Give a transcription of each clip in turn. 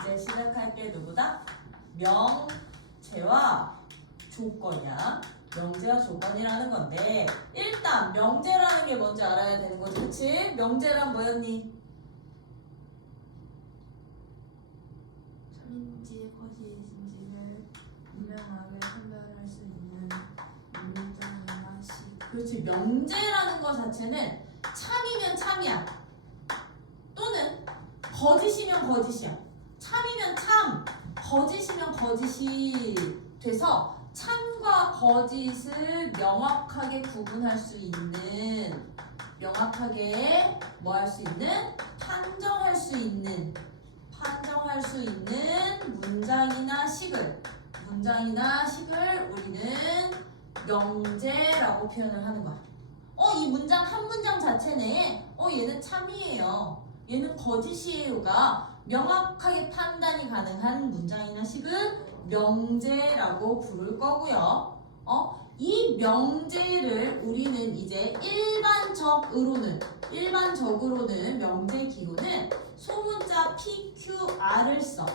이제 시작할 게 누구다? 명제와 조건이야. 명제와 조건이라는 건데 일단 명제라는 게 뭔지 알아야 되는 거지, 그치? 명제란 뭐였니? 참인지 거짓인지를 분명하게 판별할 수 있는 문장이나 시. 그렇지. 명제라는 거 자체는 참이면 참이야. 또는 거짓이면 거짓이야. 참이면 참, 거짓이면 거짓이 돼서 참과 거짓을 명확하게 구분할 수 있는, 명확하게 뭐 할 수 있는? 판정할 수 있는 문장이나 식을 우리는 명제라고 표현을 하는 거야. 이 문장 한 문장 자체 내에 얘는 참이에요, 얘는 거짓이에요가 명확하게 판단이 가능한 문장이나 식은 명제라고 부를 거고요. 이 명제를 우리는 이제 일반적으로는 명제 기호는 소문자 PQR을 써.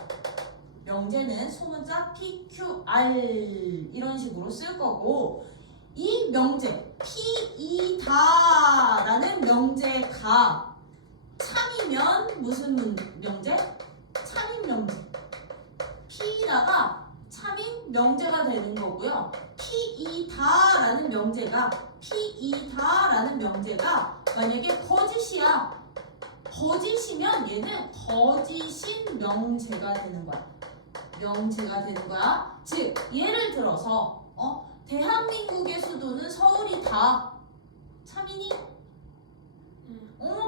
명제는 소문자 PQR 이런 식으로 쓸 거고, 이 명제 P이다라는 명제가 참이면 무슨 명제? 참인 명제. P다가 참인 명제가 되는 거고요. P이다라는 명제가 만약에 거짓이면 얘는 거짓인 명제가 되는 거야. 즉 예를 들어서 대한민국의 수도는 서울이다. 참이니?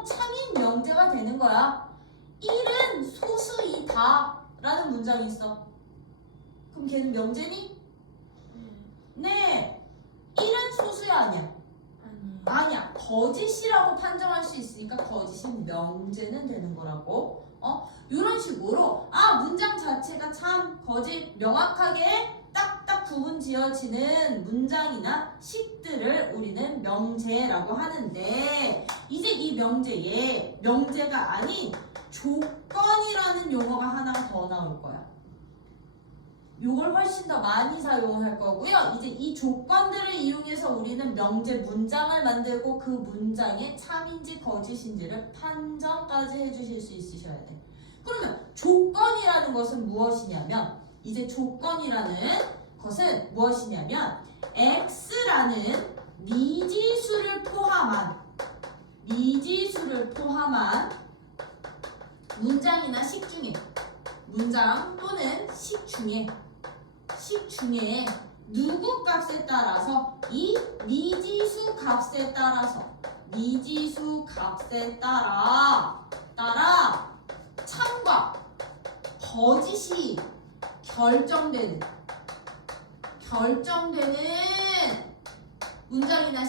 참인 명제가 되는 거야. 1은 소수이다 라는 문장이 있어. 그럼 걔는 명제니? 네. 1은 소수야, 아니야? 아니야. 거짓이라고 판정할 수 있으니까 거짓인 명제는 되는 거라고. 이런 식으로 문장 자체가 참, 거짓 명확하게 딱딱 구분 지어지는 문장이나 식들을 우리는 명제라고 하는데, 이제 이 명제에 명제가 아닌 조건이라는 용어가 하나 더 나올 거야. 요걸 훨씬 더 많이 사용할 거고요. 이제 이 조건들을 이용해서 우리는 명제 문장을 만들고 그 문장의 참인지 거짓인지를 판정까지 해주실 수 있으셔야 돼. 그러면 조건이라는 것은 무엇이냐면, x라는 미지수를 포함한 문장이나 식 중에, 문장 또는 식 중에 누구 값에 따라서, 이 미지수 값에 따라 참과 거짓이 결정되는 문장이나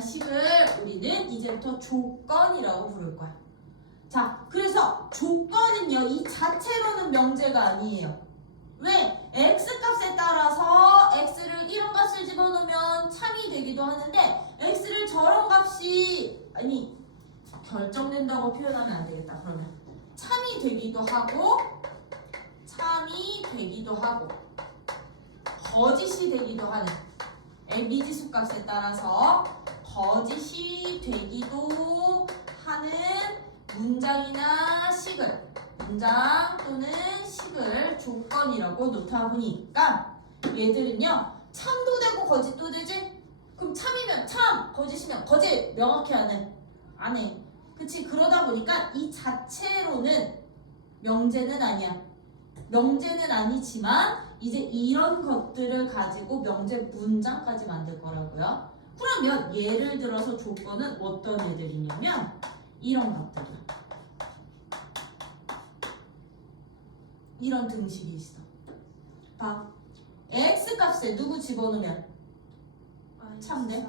식을 우리는 이제부터 조건이라고 부를 거야. 자, 그래서 조건은요, 이 자체로는 명제가 아니에요. 왜? x값에 따라서 x를 이런 값을 집어넣으면 참이 되기도 하는데, x를 저런 값이 결정된다고 표현하면 안 되겠다. 그러면 참이 되기도 하고 거짓이 되기도 하는, 미지수 값에 따라서 거짓이 되기도 하는 문장 또는 식을 조건이라고 놓다 보니까 얘들은요, 참도 되고 거짓도 되지? 그럼 참이면 참, 거짓이면 거짓 명확히 안 해. 그치? 그러다 보니까 이 자체로는 명제는 아니야. 명제는 아니지만 이제 이런 것들을 가지고 명제 문장까지 만들 거라고요. 그러면 예를 들어서 조건은 어떤 애들이냐면 이런 것들이야. 이런 등식이 있어. 봐. x값에 누구 집어넣으면 참돼?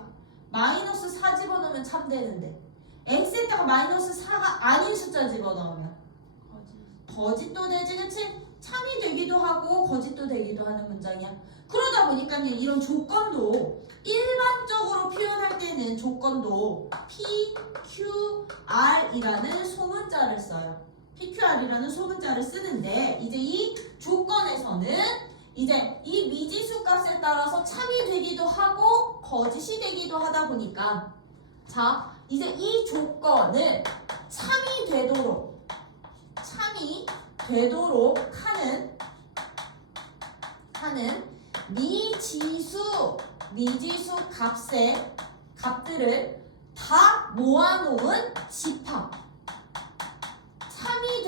마이너스 4 집어넣으면 참되는데, x에다가 마이너스 4가 아닌 숫자 집어넣으면 거짓도 되지, 그치? 참이 되기도 하고 거짓도 되기도 하는 문장이야. 그러다 보니까 이런 조건도 일반적으로 표현할 때는 조건도 PQR이라는 소문자를 써요. PQR이라는 소문자를 쓰는데 이제 이 조건에서는 이제 이 미지수 값에 따라서 참이 되기도 하고 거짓이 되기도 하다 보니까 자 이제 이 조건을 참이 되도록 하는 미지수 값들을 다 모아놓은 집합 참이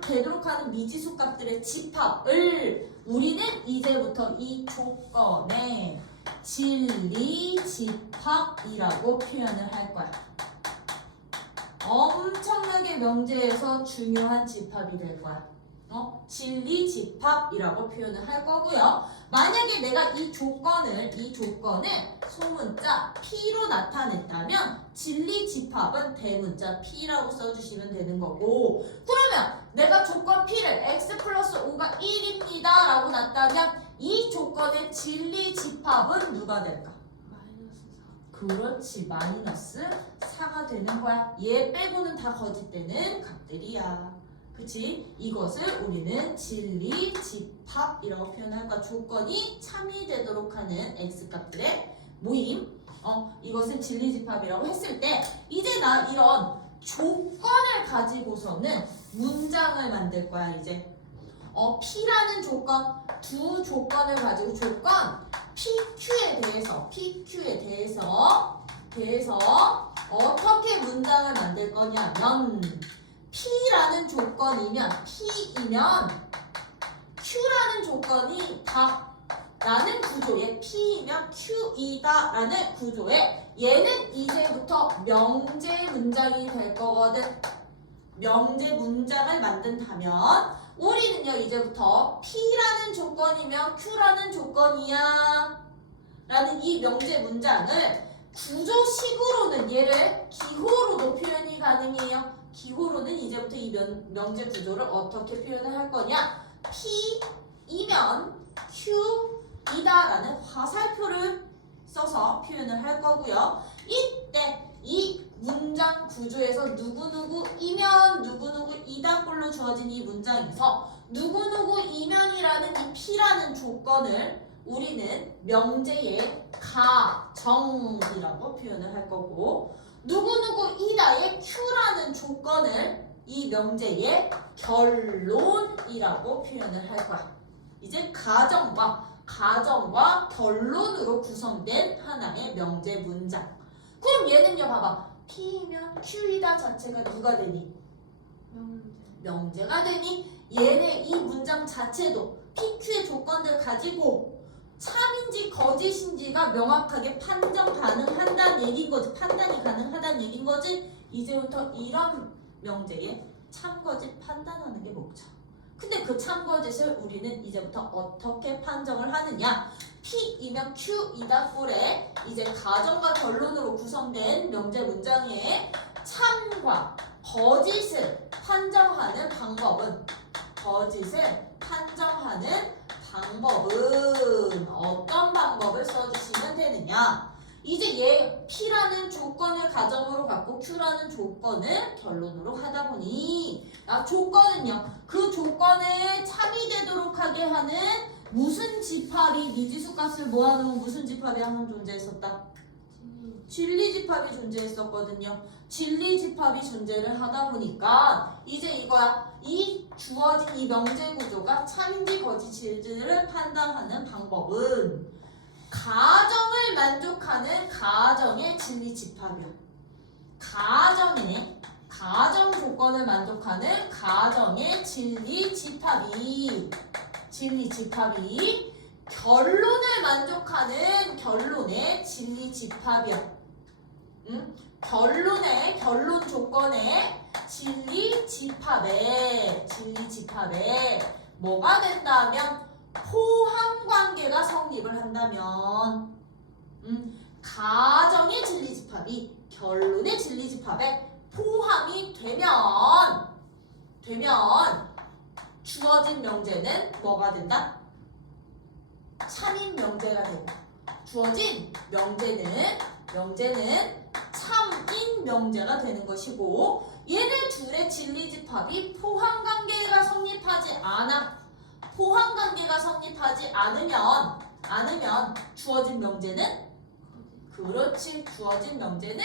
되도록 하는 미지수 값들의 집합을 우리는 이제부터 이 조건의 진리 집합이라고 표현을 할 거야. 엄청나게 명제에서 중요한 집합이 될 거야. 진리 집합이라고 표현을 할 거고요. 만약에 내가 이 조건을 소문자 P로 나타냈다면 진리 집합은 대문자 P라고 써주시면 되는 거고, 그러면 내가 조건 P를 x 플러스 5가 1입니다 라고 놨다면 이 조건의 진리 집합은 누가 될까? 그렇지, 마이너스 4가 되는 거야. 얘 빼고는 다 거짓되는 값들이야. 그치? 이것을 우리는 진리 집합이라고 표현할 거야. 조건이 참이 되도록 하는 x값들의 모임. 이것을 진리 집합이라고 했을 때 이제 나 이런 조건을 가지고서는 문장을 만들 거야. 이제 P라는 조건, 두 조건을 가지고 조건 PQ에 대해서 어떻게 문장을 만들 거냐면 P라는 조건이면 Q라는 조건이 다 라는 구조에 P이면 Q이다 라는 구조에 얘는 이제부터 명제 문장이 될 거거든. 명제 문장을 만든다면 우리는요 이제부터 P라는 조건이면 Q라는 조건이야 라는 이 명제 문장을 구조식으로는 얘를 기호로도 표현이 가능해요. 기호로는 이제부터 이 명제 구조를 어떻게 표현을 할 거냐? P이면 Q이다 라는 화살표를 써서 표현을 할 거고요. 이때 이 문장 구조에서 누구누구이면 누구누구이다 꼴로 주어진 이 문장에서 누구누구이면이라는 이 P라는 조건을 우리는 명제의 가정이라고 표현을 할 거고, 누구누구이다의 Q라는 조건을 이 명제의 결론이라고 표현을 할 거야. 이제 가정과 결론으로 구성된 하나의 명제 문장. 그럼 얘는요 봐봐, P면 Q이다 자체가 누가 되니? 명제가 되니? 얘네 이 문장 자체도 PQ의 조건들 가지고 참인지 거짓인지가 명확하게 판단이 가능하다는 얘기인 거지. 이제부터 이런 명제에 참거짓 판단하는 게 목적. 근데 그 참거짓을 우리는 이제부터 어떻게 판정을 하느냐? P이면 Q이다 꼴에 이제 가정과 결론으로 구성된 명제 문장에 참과 거짓을 판정하는 방법은 어떤 방법을 써주시면 되느냐? 이제 얘 P라는 조건을 가정으로 갖고 Q라는 조건을 결론으로 하다 보니 조건은요 그 조건에 참이 되도록 하게 하는 무슨 집합이 미지수 값을 모아놓은 무슨 집합이 항상 존재했었다? 진리 집합이 존재했었거든요. 진리 집합이 존재를 하다 보니까 이제 이거야. 이 주어진 이 명제 구조가 참인지 거짓인지를 판단하는 방법은 가정을 만족하는 가정의 진리 집합이야. 가정 조건을 만족하는 가정의 진리 집합이 결론을 만족하는 결론의 진리 집합이야. 결론 조건의 진리 집합에 뭐가 된다면 포함 관계가 성립을 한다면 가정의 진리 집합이 결론의 진리 집합에 포함이 되면 주어진 명제는 뭐가 된다? 참인 명제가 되고 주어진 명제는 참인 명제가 되는 것이고, 얘네 둘의 진리집합이 포함관계가 성립하지 않아. 포함관계가 성립하지 않으면 주어진 명제는 그렇지. 주어진 명제는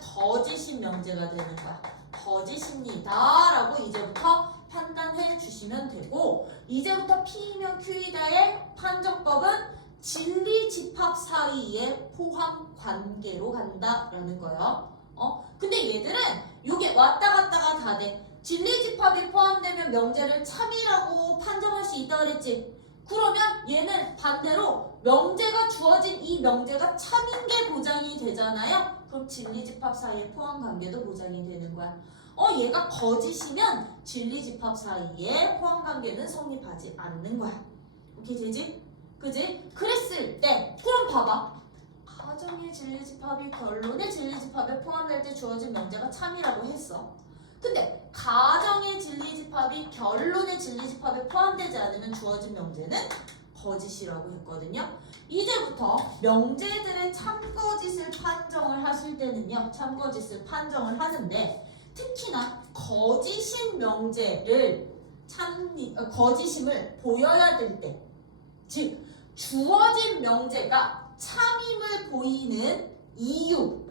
거짓인 명제가 되는 거야. 거짓입니다 라고 이제부터 판단해 주시면 되고, 이제부터 P이면 Q이다의 판정법은 진리집합 사이의 포함관계로 간다라는 거예요. 근데 얘들은 요게 왔다 갔다가 다 돼. 진리집합이 포함되면 명제를 참이라고 판정할 수 있다 그랬지. 그러면 얘는 반대로 명제가 주어진 이 명제가 참인 게 보장이 되잖아요. 그럼 진리집합 사이의 포함관계도 보장이 되는 거야. 얘가 거짓이면 진리집합 사이의 포함관계는 성립하지 않는 거야. 오케이 되지? 그지? 그랬을 때 그럼 봐봐. 가정의 진리집합이 결론의 진리집합에 포함될 때 주어진 명제가 참이라고 했어. 근데 가정의 진리집합이 결론의 진리집합에 포함되지 않으면 주어진 명제는 거짓이라고 했거든요. 이제부터 명제들의 참거짓을 판정을 하실 때는요. 참거짓을 판정을 하는데 특히나 거짓인 명제를 거짓임을 보여야 될 때, 즉 주어진 명제가 참임을 보이는 이유,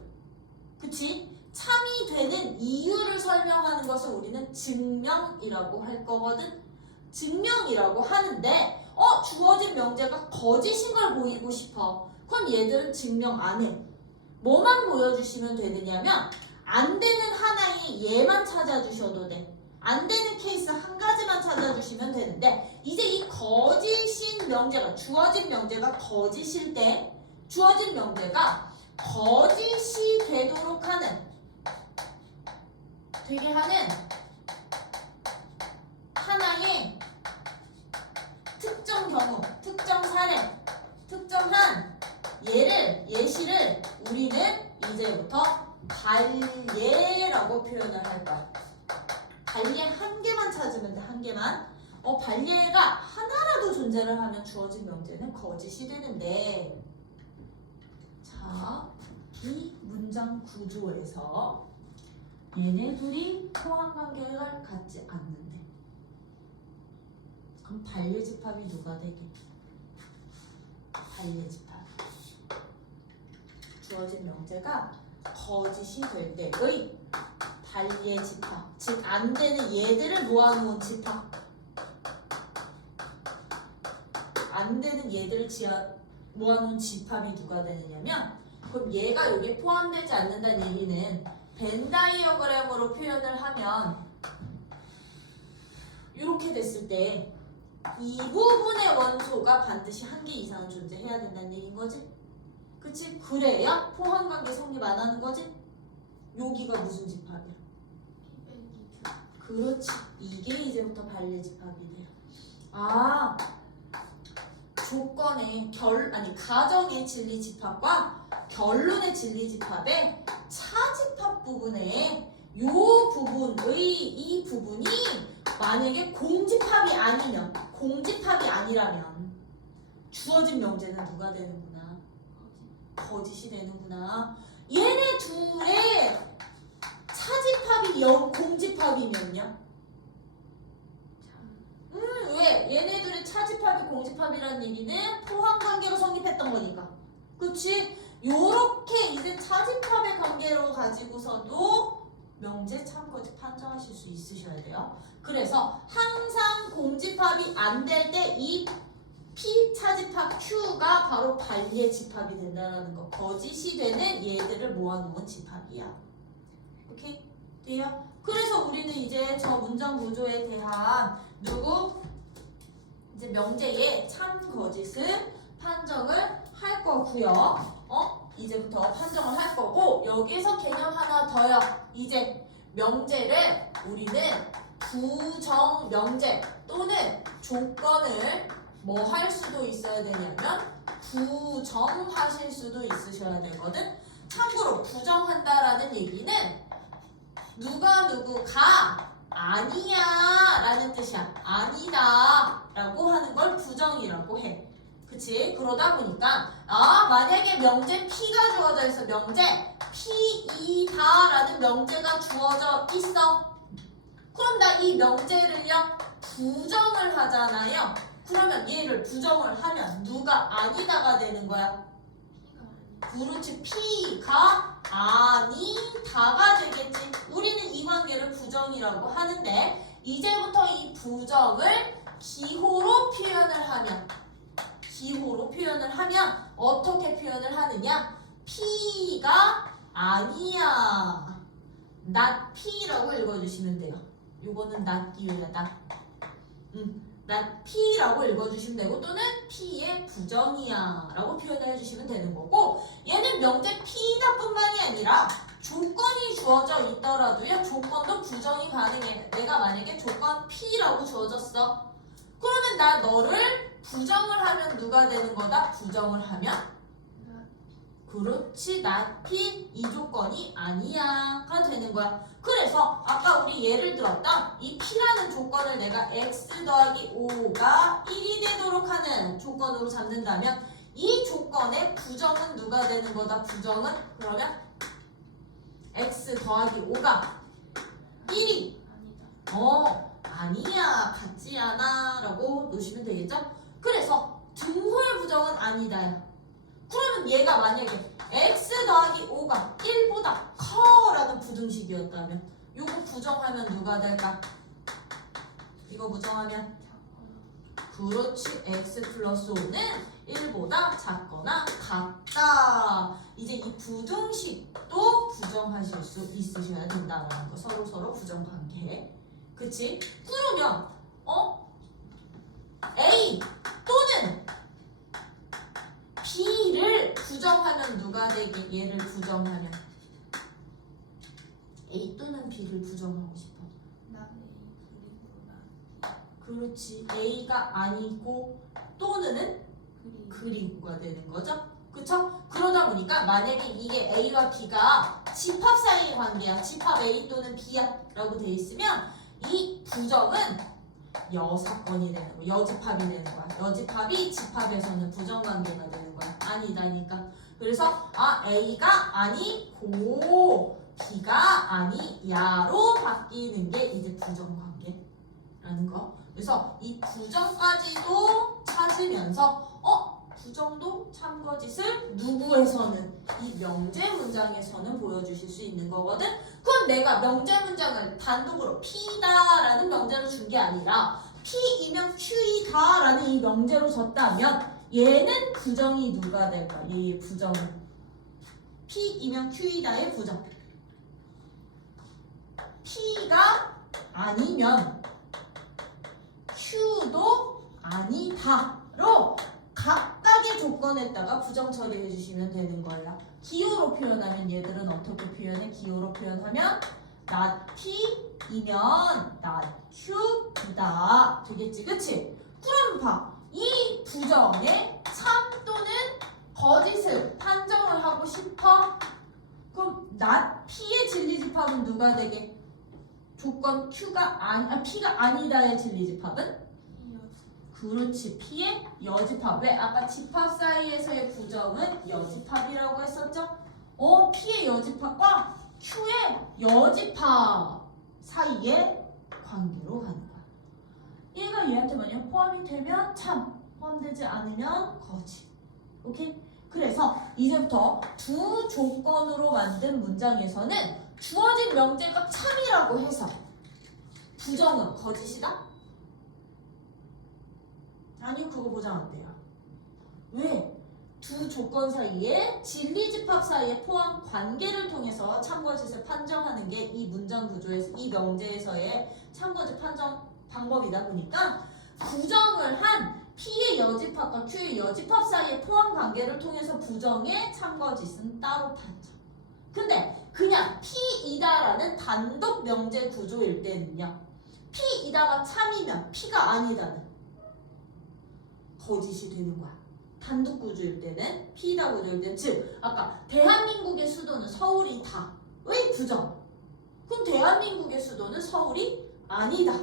그치? 참이 되는 이유를 설명하는 것을 우리는 증명이라고 할 거거든. 증명이라고 하는데 주어진 명제가 거짓인 걸 보이고 싶어. 그럼 얘들은 증명 안 해. 뭐만 보여주시면 되느냐면 안 되는 하나의 예만 찾아주셔도 돼. 안 되는 케이스 한 가지만 찾아주시면 되는데, 이제 이 거짓인 명제가, 주어진 명제가 거짓일 때 주어진 명제가 거짓이 되게 하는 하나의 특정 경우, 특정 사례, 특정한 예시를 우리는 이제부터 발예라고 표현을 할 거야. 발예 한 개만 찾으면 돼. 한 개만. 발예가 하나라도 존재를 하면 주어진 명제는 거짓이 되는데, 자, 이 문장 구조에서 얘네 둘이 포함관계를 갖지 않는데, 그럼 발예집합이 누가 되게? 발예집합. 주어진 명제가 거짓이 될 때의 발예집합, 즉 안 되는 얘들을 모아놓은 집합. 안 되는 얘들을 모아놓은 집합이 누가 되느냐면, 그럼 얘가 여기에 포함되지 않는다는 얘기는 벤 다이어그램으로 표현을 하면 이렇게 됐을 때 이 부분의 원소가 반드시 한 개 이상은 존재해야 된다는 얘기인 거지? 그치? 그래야 포함관계 성립 안 하는 거지? 여기가 무슨 집합이야? 그렇지. 이게 이제부터 발예집합이 돼요. 조건의 가정의 진리집합과 결론의 진리집합의 차집합 부분에 이 부분이 만약에 공집합이 아니라면 주어진 명제는 누가 되는구나? 거짓이 되는구나. 얘네 둘의 차집합이 공집합이면요? 왜? 얘네들의 차집합이 공집합이라는 얘기는 포함관계로 성립했던 거니까. 그치? 요렇게 이제 차집합의 관계로 가지고서도 명제 참거짓 판정하실 수 있으셔야 돼요. 그래서 항상 공집합이 안 될 때 이 P 차집합 Q가 바로 발예집합이 된다는 거. 거짓이 되는 얘들을 모아놓은 집합이야. 오케이? 돼요? 그래서 우리는 이제 저 문장 구조에 대한 이제 명제의 참 거짓을 판정을 할 거고요. 이제부터 판정을 할 거고, 여기서 개념 하나 더요. 이제 명제를 우리는 부정 명제 또는 조건을 뭐 할 수도 있어야 되냐면 부정하실 수도 있으셔야 되거든. 참고로 부정한다라는 얘기는 누구가 아니야 라는 뜻이야. 아니다 라고 하는 걸 부정이라고 해. 그치? 그러다 보니까 만약에 명제 P가 주어져 있어. 명제 P이다라는 명제가 주어져 있어. 그럼 나 이 명제를요 부정을 하잖아요. 그러면 얘를 부정을 하면 누가 아니다가 되는 거야? 그렇지. P가 아니다가 되겠지. 우리는 이 관계를 부정이라고 하는데 이제부터 이 부정을 기호로 표현을 하면 어떻게 표현을 하느냐? P가 아니야. not P라고 읽어주시면 돼요. 요거는 not 기호야. not P라고 읽어주시면 되고 또는 P의 부정이야 라고 표현을 해주시면 되는 거고 얘는 명제 P다 뿐만이 아니라 조건이 주어져 있더라도요 조건도 부정이 가능해. 내가 만약에 조건 P라고 주어졌어. 그러면 나 너를 부정을 하면 누가 되는 거다? 부정을 하면 그렇지. not P 이 조건이 아니야가 되는 거야. 그래서 아까 우리 예를 들었던 이 P라는 조건을 내가 X 더하기 5가 1이 되도록 하는 조건으로 잡는다면 이 조건의 부정은 누가 되는 거다? 부정은 그러면 X 더하기 5가 1이 아니야 같지 않아 라고 놓으시면 되겠죠? 그래서 등호의 부정은 아니다야. 그러면 얘가 만약에 x 더하기 5가 1보다 커라는 부등식이었다면 요거 부정하면 누가 될까? 이거 부정하면 그렇지. x 플러스 5는 1보다 작거나 같다. 이제 이 부등식도 부정하실 수 있으셔야 된다는 거. 서로 부정관계. 그치? 그러면 A 또는 B를 부정하면 누가 되게? 얘를 부정하면 A 또는 B를 부정하고 싶어. 그렇지. A가 아니고 또는 그리고가 되는 거죠. 그쵸? 그러다 보니까 만약에 이게 A와 B가 집합 사이의 관계야. 집합 A 또는 B야 라고 돼 있으면 이 부정은 여사건이 되는 거야. 여집합이 되는 거야. 여집합이 집합에서는 부정관계가 되는 거야. 아니다니까. 그래서 A가 아니고 B가 아니야로 바뀌는 게 이제 부정관계라는 거. 그래서 이 부정까지도 찾으면서 부정도 참거짓을 누구에서는 이 명제 문장에서는 보여주실 수 있는 거거든. 그럼 내가 명제 문장을 단독으로 P다라는 명제로 준 게 아니라 P이면 Q이다라는 이 명제로 줬다면 얘는 부정이 누가 될까? 얘의 부정은 P이면 Q이다의 부정. P가 아니면 Q도 아니다로 각각의 조건에다가 부정 처리해 주시면 되는 거예요. 기호로 표현하면 얘들은 어떻게 표현해? 기호로 표현하면 not P이면 not Q이다 되겠지, 그치? 그럼 봐, 이 부정의 참 또는 거짓을 판정을 하고 싶어? 그럼 not P의 진리집합은 누가 되게? 조건 P가 아니다의 진리집합은? 그렇지. P의 여집합. 왜? 아까 집합 사이에서의 부정은 여집합이라고 했었죠? P의 여집합과 Q의 여집합 사이의 관계로 가는 거야. 얘가 얘한테 만약 포함이 되면 참, 포함되지 않으면 거짓. 오케이? 그래서 이제부터 두 조건으로 만든 문장에서는 주어진 명제가 참이라고 해서 부정은 거짓이다? 아니요, 그거 보장 안 돼요. 왜? 두 조건 사이에 진리집합 사이의 포함 관계를 통해서 참거짓을 판정하는 게 이 문장 구조에서 이 명제에서의 참거짓 판정 방법이다 보니까 부정을 한 P의 여집합과 Q의 여집합 사이의 포함 관계를 통해서 부정의 참거짓은 따로 판정. 근데 그냥 P이다라는 단독 명제 구조일 때는요. P이다가 참이면 P가 아니다는 거짓이 되는 거야. 단독 구조일 때는 P다 구조일 때는 즉 아까 대한민국의 수도는 서울이다. 왜 부정? 그럼 대한민국의 수도는 서울이 아니다.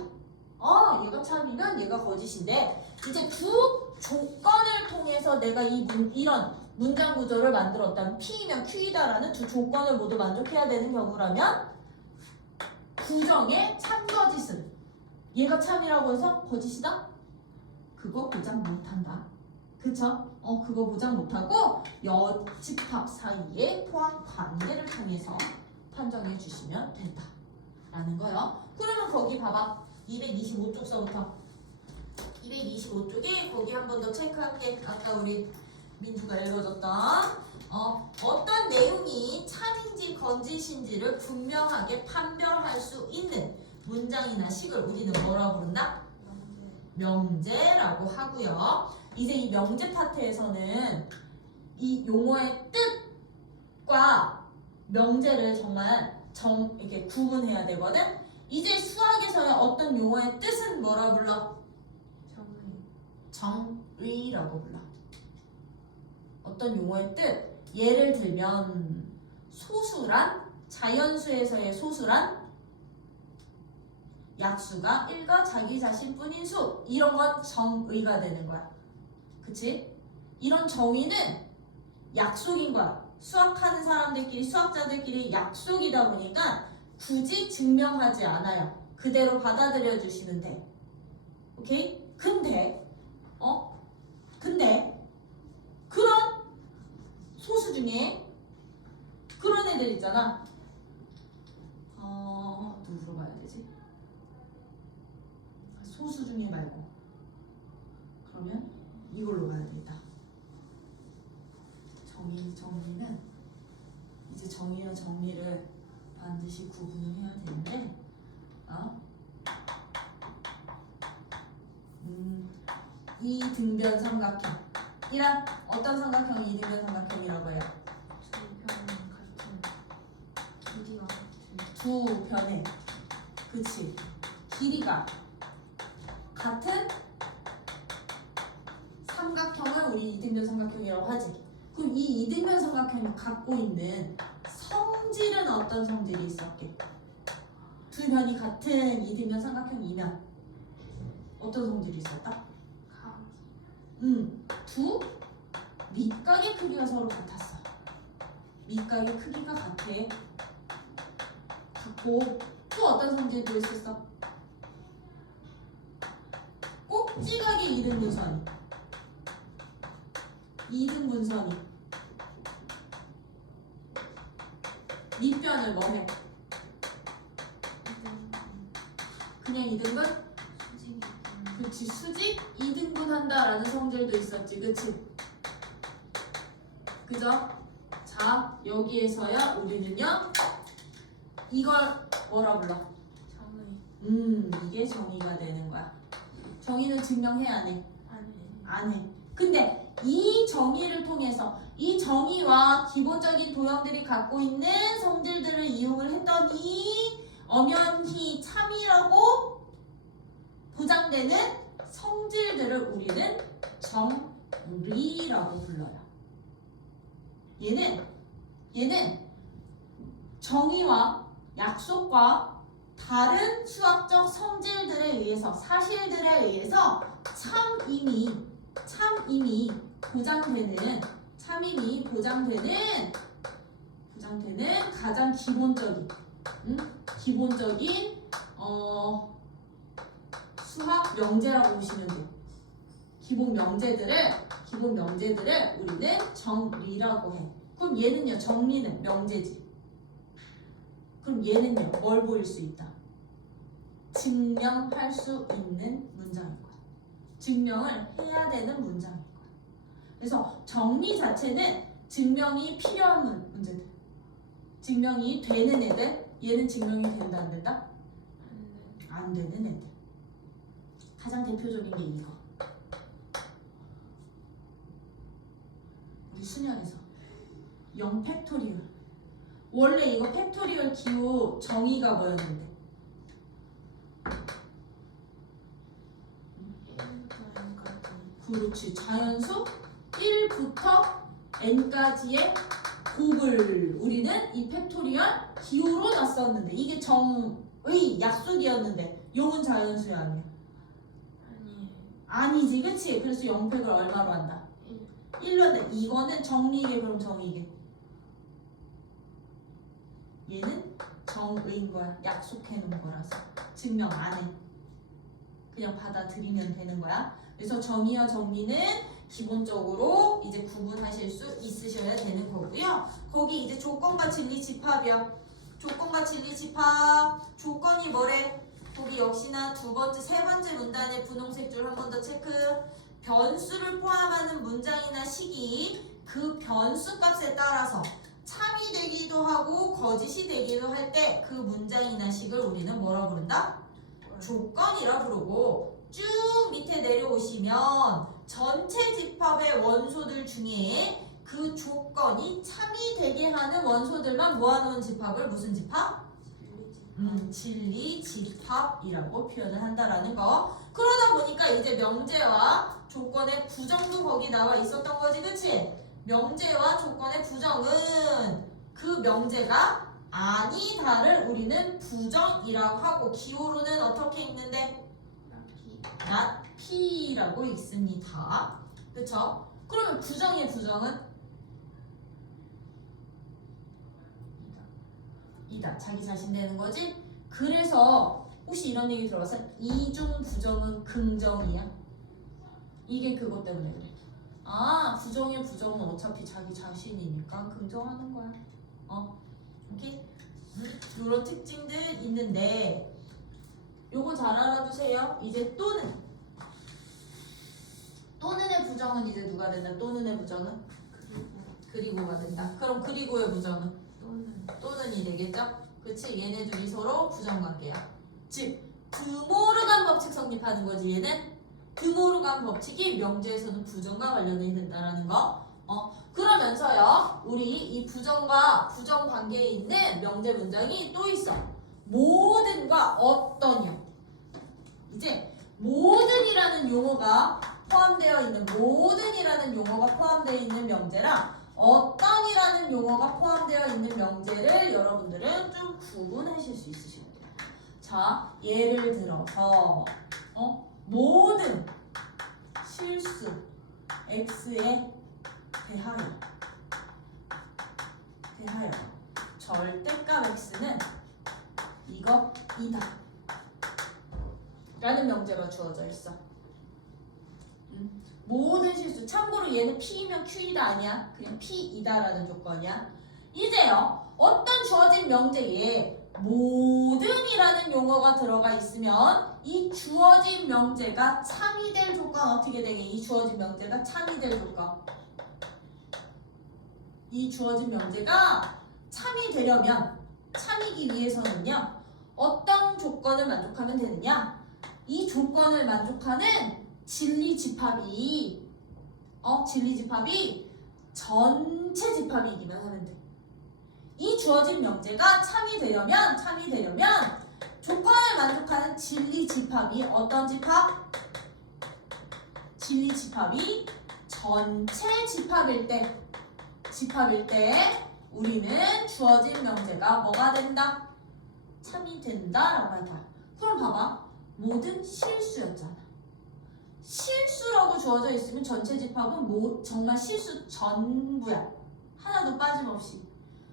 얘가 참이면 얘가 거짓인데 이제 두 조건을 통해서 내가 이런 문장 구조를 만들었다면 P이면 Q이다라는 두 조건을 모두 만족해야 되는 경우라면 부정의 참거짓은 얘가 참이라고 해서 거짓이다? 그거 보장 못한다. 그쵸? 그거 보장 못하고 여집합 사이의 포함 관계를 통해서 판정해 주시면 된다. 라는 거요. 그러면 거기 봐봐. 225쪽서부터 225쪽에 거기 한 번 더 체크할게. 아까 우리 민주가 읽어줬던 어떤 내용이 참인지 거짓인지를 분명하게 판별할 수 있는 문장이나 식을 우리는 뭐라고 부른다? 명제라고 하고요. 이제 이 명제 파트에서는 이 용어의 뜻과 명제를 정말 이렇게 구분해야 되거든. 이제 수학에서의 어떤 용어의 뜻은 뭐라 불러? 정의라고 불러. 어떤 용어의 뜻? 예를 들면 소수란 자연수에서의 소수란 약수가 1과 자기 자신뿐인 수, 이런 건 정의가 되는 거야. 그치? 이런 정의는 약속인 거야. 수학하는 사람들끼리, 수학자들끼리 약속이다 보니까 굳이 증명하지 않아요. 그대로 받아들여 주시면 돼. 오케이? 근데 그런 소수 중에 그런 애들 있잖아. 누구로 가야 되지? 소수 중에 말고. 그러면 이걸로 가야 되겠다. 정의는 이제 정의와 정리를 반드시 구분을 해야 되는데, 이등변 삼각형. 이란 어떤 삼각형이 이등변 삼각형이라고 해요? 두 변의, 그치? 길이가 같은 삼각형을 우리 이등변 삼각형이라고 하지. 그럼 이 이등변 삼각형이 갖고 있는 성질은 어떤 성질이 있었게? 두 변이 같은 이등변 삼각형이면 어떤 성질이 있었다? 두 밑각의 크기가 서로 같았어. 밑각의 크기가 같고 또 어떤 성질도 있었어? 꼭지각의 이등분선이 밑변을 뭐해? 그냥 이등분? 그치, 수직 2등분 한다라는 성질도 있었지, 그치? 그죠? 자, 여기에서야 우리는요 이걸 뭐라 불러? 이게 정의가 되는 거야. 정의는 증명해 안 해? 안 해. 근데 이 정의를 통해서 이 정의와 기본적인 도형들이 갖고 있는 성질들을 이용을 했더니 엄연히 참이라고 보장되는 성질들을 우리는 정리라고 불러요. 얘는 정의와 약속과 다른 수학적 성질들에 의해서, 사실들에 의해서 참임이 보장되는 가장 기본적인 수학 명제라고 보시면 돼요. 기본 명제들을 우리는 정리라고 해. 그럼 얘는요, 정리는 명제지. 그럼 얘는요, 뭘 보일 수 있다? 증명할 수 있는 문장인 거야. 증명을 해야 되는 문장인 거야. 그래서 정리 자체는 증명이 필요한 문제들. 증명이 되는 애들, 얘는 증명이 된다, 안 된다? 안 되는 애들. 가장 대표적인 게 이거. 우리 수련에서 0팩토리얼. 원래 이거 팩토리얼 기호 정의가 뭐였는데? 1부터 N까지. 그렇지. 자연수 1부터 N까지의 곱을 우리는 이 팩토리얼 기호로 놨었는데, 이게 정의 약속이었는데 용은 자연수야 아니야? 아니지, 그치? 그래서 0팩을 얼마로 한다? 1로 한다. 이거는 정리계 그럼 정의계. 얘는 정의인 거야. 약속해 놓은 거라서. 증명 안 해. 그냥 받아들이면 되는 거야. 그래서 정의와 정리는 기본적으로 이제 구분하실 수 있으셔야 되는 거고요. 거기 이제 조건과 진리 집합이야. 조건과 진리 집합. 조건이 뭐래? 거기 역시나 두 번째, 세 번째 문단의 분홍색 줄 한 번 더 체크. 변수를 포함하는 문장이나 식이 그 변수 값에 따라서 참이 되기도 하고 거짓이 되기도 할 때 그 문장이나 식을 우리는 뭐라 부른다? 조건이라 부르고 쭉 밑에 내려오시면 전체 집합의 원소들 중에 그 조건이 참이 되게 하는 원소들만 모아놓은 집합을 무슨 집합? 진리 집합이라고 표현을 한다라는 거. 그러다 보니까 이제 명제와 조건의 부정도 거기 나와 있었던 거지, 그치? 명제와 조건의 부정은 그 명제가 아니다를 우리는 부정이라고 하고 기호로는 어떻게 읽는데? not P라고 읽습니다. 그쵸? 그러면 부정의 부정은? 이다. 자기 자신 되는 거지? 그래서 혹시 이런 얘기 들어봤어? 이중 부정은 긍정이야? 이게 그것 때문에 그래. 아, 부정의 부정은 어차피 자기 자신이니까 긍정하는 거야. 오케이? 이런 특징들 있는데 요거 잘 알아두세요. 이제 또는의 부정은 이제 누가 된다? 또는의 부정은? 그리고가 된다. 그럼 그리고의 부정은? 또는이 되겠죠? 그치? 얘네 둘이 서로 부정관계야. 즉 드모르간 법칙 성립하는 거지. 얘는 드모르간 법칙이 명제에서는 부정과 관련이 된다라는 거. 그러면서요, 우리 이 부정과 부정 관계에 있는 명제 문장이 또 있어. 모든과 어떤이요. 이제 모든이라는 용어가 포함되어 있는 명제랑 어떤이라는 용어가 포함되어 있는 명제를 여러분들은 좀 구분하실 수 있으시면 돼요. 자, 예를 들어서 모든 실수 x에 대하여 절대값 x는 이것이다 라는 명제가 주어져 있어. 모든 실수. 참고로 얘는 P이면 Q이다 아니야. 그냥 P이다 라는 조건이야. 이제요, 어떤 주어진 명제에 모든이라는 용어가 들어가 있으면 이 주어진 명제가 참이 될 조건 어떻게 되게? 이 주어진 명제가 참이 될 조건. 이 주어진 명제가 참이 되려면, 참이기 위해서는요, 어떤 조건을 만족하면 되느냐? 이 조건을 만족하는 진리 집합이 전체 집합이기만 하면 돼. 이 주어진 명제가 참이 되려면 조건을 만족하는 진리 집합이 어떤 집합? 진리 집합이 전체 집합일 때 우리는 주어진 명제가 뭐가 된다? 참이 된다라고 한다. 그럼 봐봐. 모든 실수였잖아. 실수라고 주어져 있으면 전체 집합은 정말 실수 전부야. 하나도 빠짐없이.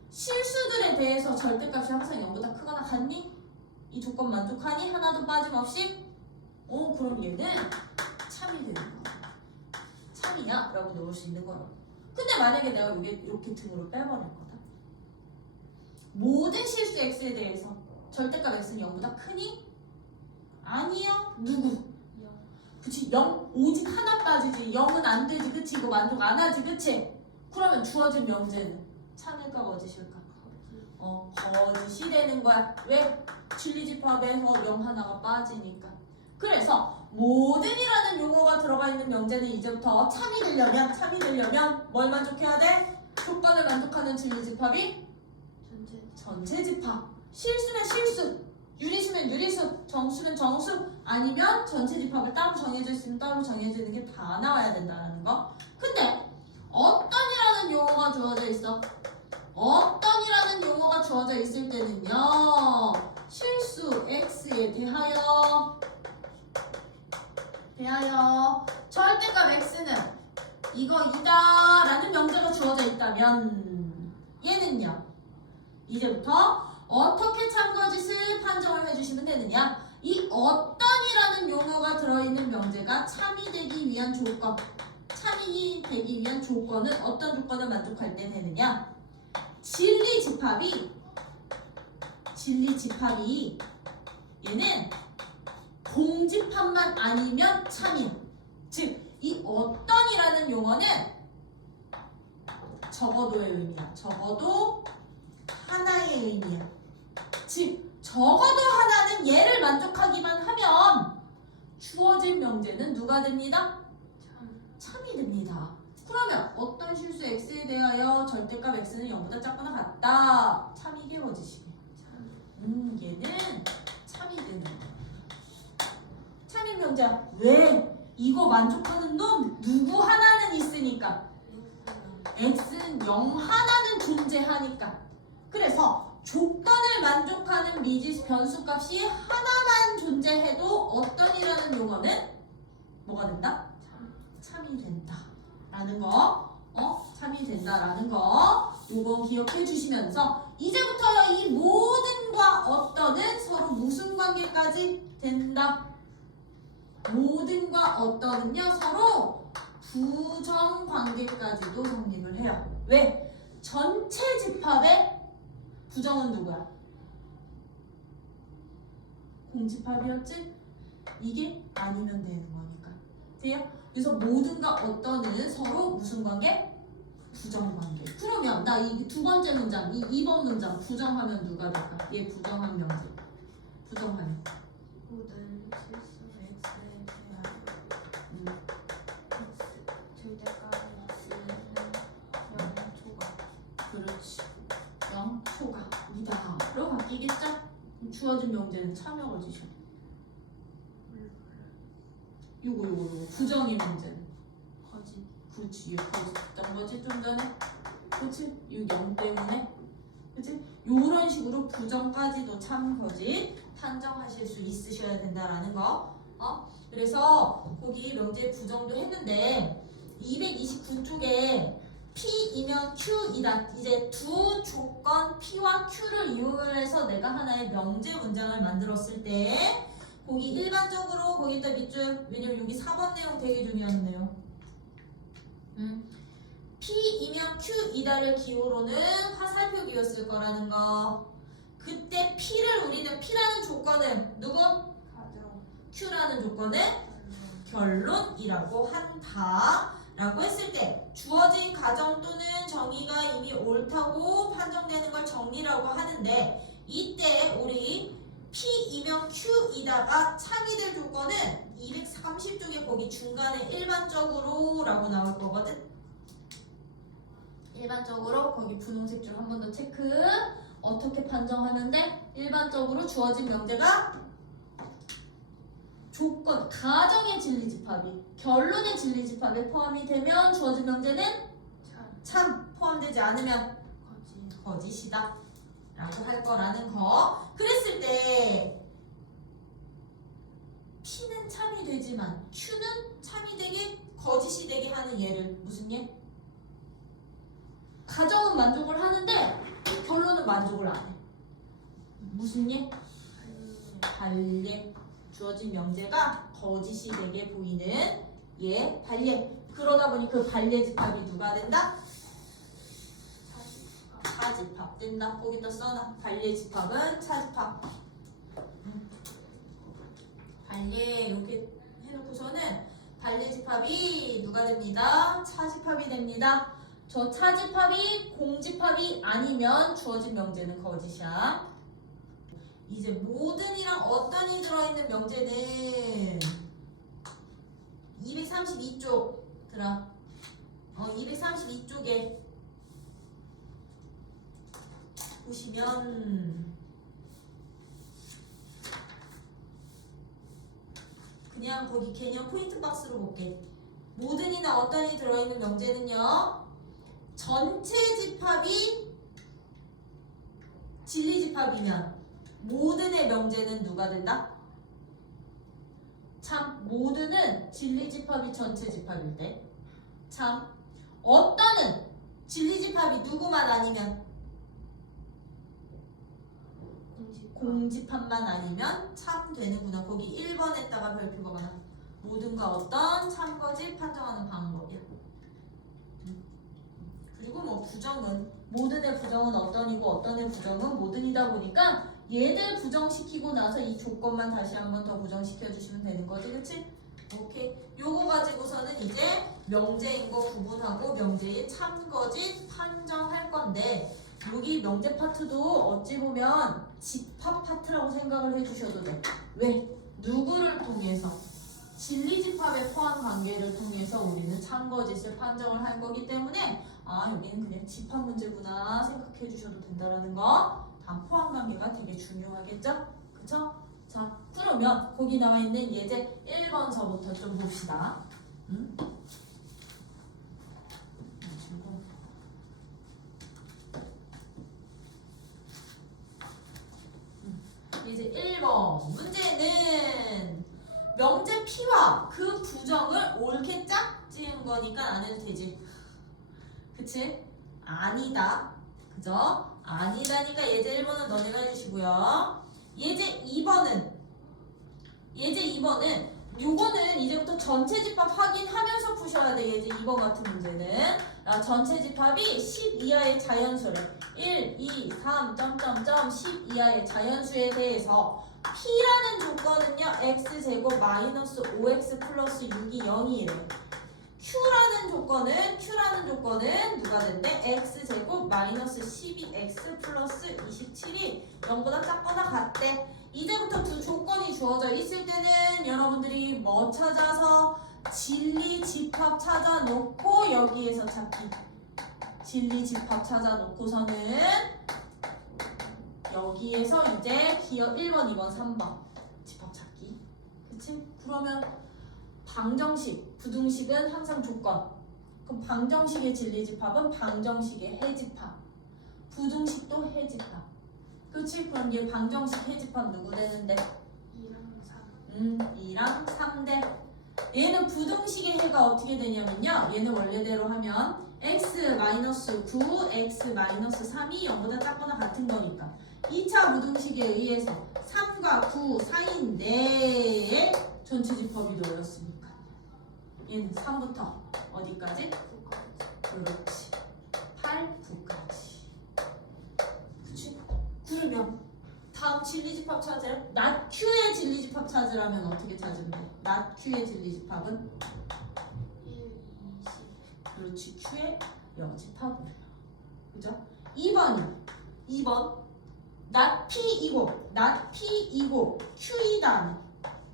실수들에 대해서 절대값이 항상 0보다 크거나 같니? 이 조건 만족하니? 하나도 빠짐없이? 그럼 얘는 참이 되는 거야. 참이야? 라고 넣을 수 있는 거야. 근데 만약에 내가 이렇게 등으로 빼버릴 거다. 모든 실수 x에 대해서 절대값 x는 0보다 크니? 아니요. 누구? 그치? 0 오직 하나 빠지지. 0은 안 되지. 그치? 이거 만족 안 하지. 그치? 그러면 주어진 명제는 참일까 거짓일까? 거짓이 되는 거야. 왜? 진리 집합에서 0 하나가 빠지니까. 그래서 모든이라는 용어가 들어가 있는 명제는 이제부터 참이 되려면 뭘 만족해야 돼? 조건을 만족하는 진리 집합이 전체 집합. 실수면 실수, 유리수면 유리수, 정수면 정수, 아니면 전체 집합을 따로 정해져 있으면 따로 정해지는 게 다 나와야 된다는 거. 근데 어떤이라는 용어가 주어져 있어. 어떤이라는 용어가 주어져 있을 때는요, 실수 x에 대하여 절대값 x는 이거이다 라는 명제가 주어져 있다면 얘는요. 이제부터 어떻게 참거짓을 판정을 해주시면 되느냐. 이 어떤이라는 용어가 들어있는 명제가 참이 되기 위한 조건, 참이 되기 위한 조건은 어떤 조건을 만족할 때 되느냐. 진리집합이 얘는 공집합만 아니면 참이야. 즉 이 어떤이라는 용어는 적어도의 의미야. 적어도 하나의 의미야. 즉 적어도 하나는 얘를 만족하기만 하면 주어진 명제는 누가 됩니다? 참이 됩니다. 그러면 어떤 실수 x에 대하여 절대값 x는 0보다 작거나 같다. 참이게 거짓이게. 얘는 참이 되는 거야. 참인 명제야. 왜? 이거 만족하는 놈 누구 하나는 있으니까. x는 0 하나는 존재하니까. 그래서 조건을 만족하는 미지 변수값이 하나만 존재해도 어떤이라는 용어는 뭐가 된다? 참이 된다 라는 거. 참이 된다라는 거 요거 기억해 주시면서 이제부터 이 모든과 어떤은 서로 무슨 관계까지 된다? 모든과 어떤은요 서로 부정 관계까지도 성립을 해요. 왜? 전체 집합의 부정은 누구야? 공집합이었지? 이게 아니면 되는 거니까. 돼요? 그래서 모든과 어떤은 서로 무슨 관계? 부정 관계. 그러면 나 이 두 번째 문장, 이 2번 문장 부정하면 누가 될까? 얘 부정한 명제. 부정하면. 모든 실수 x에 대하여 절대값 x는 0초가. 그렇지. 0 초각이다로 바뀌겠죠? 주어진 명제는 참여거짓이야. 요거 부정의 문제는 거짓. 그렇지. 이거 거짓했던 거지 좀 전에. 그렇지? 이 0 때문에. 그렇지? 요런 식으로 부정까지도 참 거짓 판정하실 수 있으셔야 된다라는 거. 그래서 거기 명제 부정도 했는데 229쪽에 P이면 Q이다. 이제 두 조건 P와 Q를 이용을 해서 내가 하나의 명제 문장을 만들었을 때 거기 일반적으로 거기다 밑줄, 왜냐면 여기 4번 내용 되게 중요한데요. P이면 Q이다를 기호로는 화살표기였을 거라는 거. 그때 P를 우리는 P라는 조건을 누구? 가정. Q라는 조건을 결론이라고 한다 라고 했을 때 주어진 가정 또는 정의가 이미 옳다고 판정되는 걸 정리라고 하는데 이때 우리 P이면 Q이다가 참이 될 조건은 230쪽에 거기 중간에 일반적으로 라고 나올 거거든. 일반적으로 거기 분홍색 줄 한 번 더 체크. 어떻게 판정하면 돼? 일반적으로 주어진 명제가 조건, 가정의 진리집합이 결론의 진리집합에 포함이 되면 주어진 명제는 참, 포함되지 않으면 거짓. 거짓이다 라고 할 거라는 거. 그랬을 때 P는 참이 되지만 Q는 참이 되게 거짓이 되게 하는 예를 무슨 예? 가정은 만족을 하는데 결론은 만족을 안 해. 무슨 예? 발예. 주어진 명제가 거짓이 되게 보이는 예, 발예. 그러다 보니 그 발예 집합이 누가 된다? 차집합 된다. 거기다 써놔. 발예 집합은 차집합. 발예 이렇게 해놓고서는 발예 집합이 누가 됩니다? 차집합이 됩니다. 저 차집합이 공집합이 아니면 주어진 명제는 거짓이야. 이제 모든이랑 어떤이 들어있는 명제는 232쪽 들어. 232쪽에 보시면 그냥 거기 개념 포인트 박스로 볼게. 모든이나 어떤이 들어있는 명제는요. 전체 집합이 진리 집합이면 모든의 명제는 누가 된다? 참 모든은 진리 집합이 전체 집합일 때 참. 어떠는 진리집합이 누구만 아니면 공집합만 아니면 참 되는구나. 거기 1번에다가 별표가 많아. 모든과 어떤 참거짓 판정하는 방법이야. 그리고 뭐 부정은 모든의 부정은 어떤이고 어떤의 부정은 모든이다 보니까 얘들 부정시키고 나서 이 조건만 다시 한 번 더 부정시켜 주시면 되는 거지, 그치? 오케이. 요거 가지고서는 이제 명제인 거 구분하고 명제의 참거짓 판정할 건데 여기 명제 파트도 어찌 보면 집합 파트라고 생각을 해주셔도 돼. 왜? 누구를 통해서? 진리집합의 포함 관계를 통해서 우리는 참거짓을 판정을 할 거기 때문에 아 여기는 그냥 집합 문제구나 생각해 주셔도 된다라는 거. 다음 포함 관계가 되게 중요하겠죠? 그쵸? 자 그러면 거기 나와 있는 예제 1번서부터 좀 봅시다. 이제 1번 문제는 명제 P와 그 부정을 옳게 짝 지은 거니까 안 해도 되지. 그치? 아니다. 그죠? 아니다니까 예제 1번은 너네가 해주시고요. 예제 2번은 요거는 이제부터 전체 집합 확인하면서 푸셔야 돼. 예제 2번 같은 문제는 전체 집합이 10 이하의 자연수래. 1, 2, 3, 10 이하의 자연수에 대해서 P라는 조건은요 x제곱 마이너스 5x 플러스 6이 0이래. Q라는 조건은 누가 된대? x제곱 마이너스 12x 플러스 27이 0보다 작거나 같대. 이제부터 두 조건이 주어져 있을 때는 여러분들이 뭐 찾아서 진리 집합 찾아 놓고 여기에서 찾기. 진리 집합 찾아 놓고서는 여기에서 이제 기억 1번, 2번, 3번 집합 찾기. 그치? 그러면 방정식, 부등식은 항상 조건. 그럼 방정식의 진리집합은 방정식의 해집합. 부등식도 해집합. 그치? 그럼 얘 방정식 해집합 누구 되는데? 2랑 3대. 얘는 부등식의 해가 어떻게 되냐면요. 얘는 원래대로 하면 x-9, x-3이 0보다 작거나 같은 거니까 2차 부등식에 의해서 3과 9 사이인데 전체 집합이 너였으니까 얘는 3부터 어디까지? 9까지. 그렇지. 8, 9까지. 그치? 그러면 다음 진리집합 찾으래? 낫 Q의 진리집합 찾으라면 어떻게 찾으면 돼? 낫 Q의 진리집합은? 1, 2, 10. 그렇지. Q의 여집합으로. 그죠? 2번 낫 P이고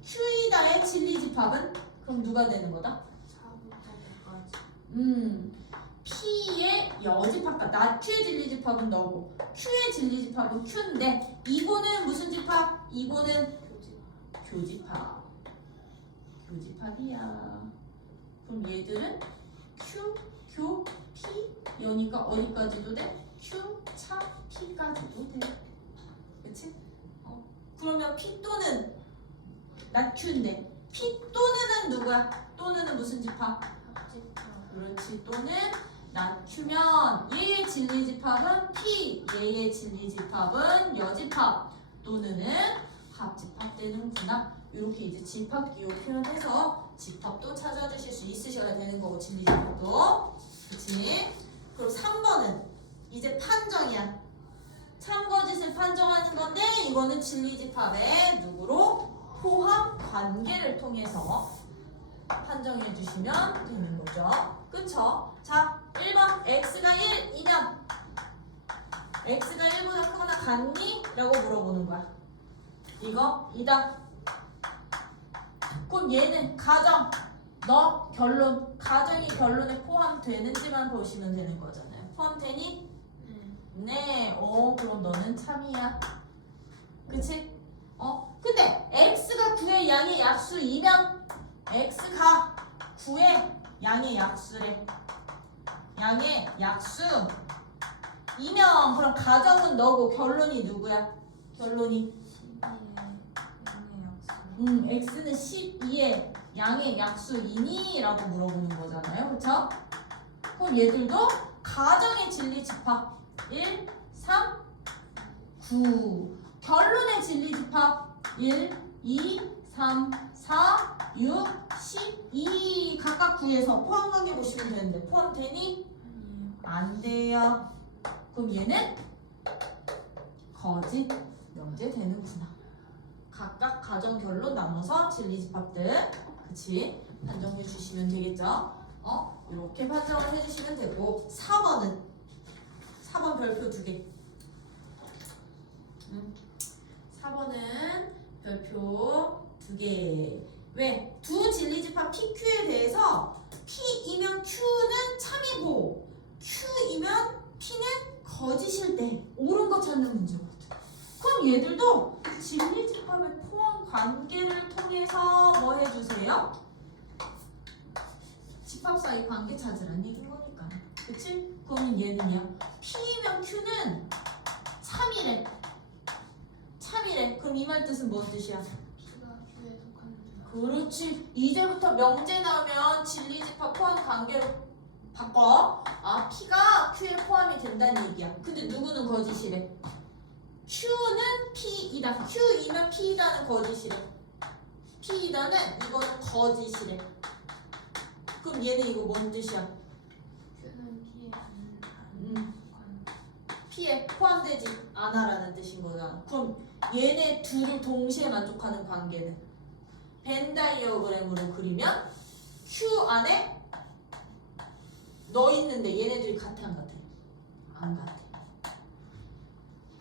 Q이다의 진리집합은? 그럼 누가 되는 거다? 4부터 9까지. P의 여집합과 낫 Q의 진리집합은 너고 Q의 진리집합은 Q인데 이거는 무슨 집합? 이거는 교집합. 교집합이야. 그럼 얘들은 Q, 교, P 여니까 어디까지도 돼? Q, 차, P까지도 돼. 그치? 그러면 P 또는 낫 Q인데 P 또는은 누구야? 또는은 무슨 집합? 합집합. 그렇지. 또는 낫추면 얘의 진리집합은 P, 얘의 진리집합은 여집합 또는은 합집합 되는구나. 이렇게 이제 집합 기호 표현해서 집합도 찾아주실 수 있으셔야 되는 거고 진리집합도. 그치? 그럼 3번은 이제 판정이야. 참거짓을 판정하는 건데 이거는 진리집합의 누구로? 포함 관계를 통해서 판정해 주시면 되는 거죠. 그쵸? 자, 1번 x가 1이면 x가 1보다 크거나 같니? 라고 물어보는 거야. 이거 이다. 그럼 얘는 가정, 너 결론, 가정이 결론에 포함되는지만 보시면 되는 거잖아요. 포함되니? 네. 그럼 너는 참이야. 그치? 근데 x가 9의 양의 약수이면 x가 9의 양의 약수래. 양의 약수이면 그럼 가정은 너고 결론이 누구야? 결론이 12의 양의 약수. x는 12의 양의 약수이니? 라고 물어보는 거잖아요. 그쵸? 그럼 얘들도 가정의 진리 집합 1, 3, 9. 결론의 진리 집합 1, 2, 3, 4, 6, 12. 각각 9에서 포함 관계 보시면 되는데 포함되니? 안 돼요. 그럼 얘는 거짓 명제 되는구나. 각각 가정 결론 나눠서 진리 집합들 그치? 판정해 주시면 되겠죠? 이렇게 판정을 해주시면 되고 4번은 4번 별표 2개. 4번은 별표 2개. 왜? 두 진리 집합 PQ에 대해서 P이면 Q는 참이고 Q이면 P는 거짓일 때 옳은 거 찾는 문제거든. 그럼 얘들도 진리 집합의 포함 관계를 통해서 뭐 해주세요? 집합 사이 관계 찾으라는 얘기인 거니까. 그치? 그러면 얘는요. P이면 Q는 참이래. 참이래. 그럼 이 말 뜻은 뭔 뜻이야? P가 Q에 속하는 그렇지. 이제부터 명제 나오면 진리 집합 포함 관계로 바꿔. 아, P가 Q에 포함이 된다는 얘기야. 근데 누구는 거짓이래? Q는 P이다. Q이면 P이다는 거짓이래. P이다는 이거는 거짓이래. 그럼 얘는 이거 뭔 뜻이야? Q는 P에 안 속하는 P에 포함되지 않아라는 뜻인 거잖아. 그럼 얘네 둘을 동시에 만족하는 관계는 벤 다이어그램으로 그리면 Q 안에 너 있는데 얘네들이 같아 안 같아? 안 같아.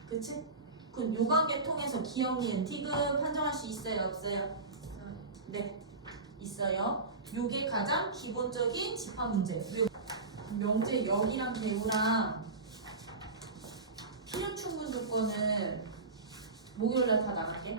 그치? 그럼 요 관계 통해서 기억, 니은, 디귿 판정할 수 있어요? 없어요? 네, 있어요. 요게 가장 기본적인 집합 문제. 명제 역이랑 대우랑 필요 충분 조건을 목요일날 다 나갈게.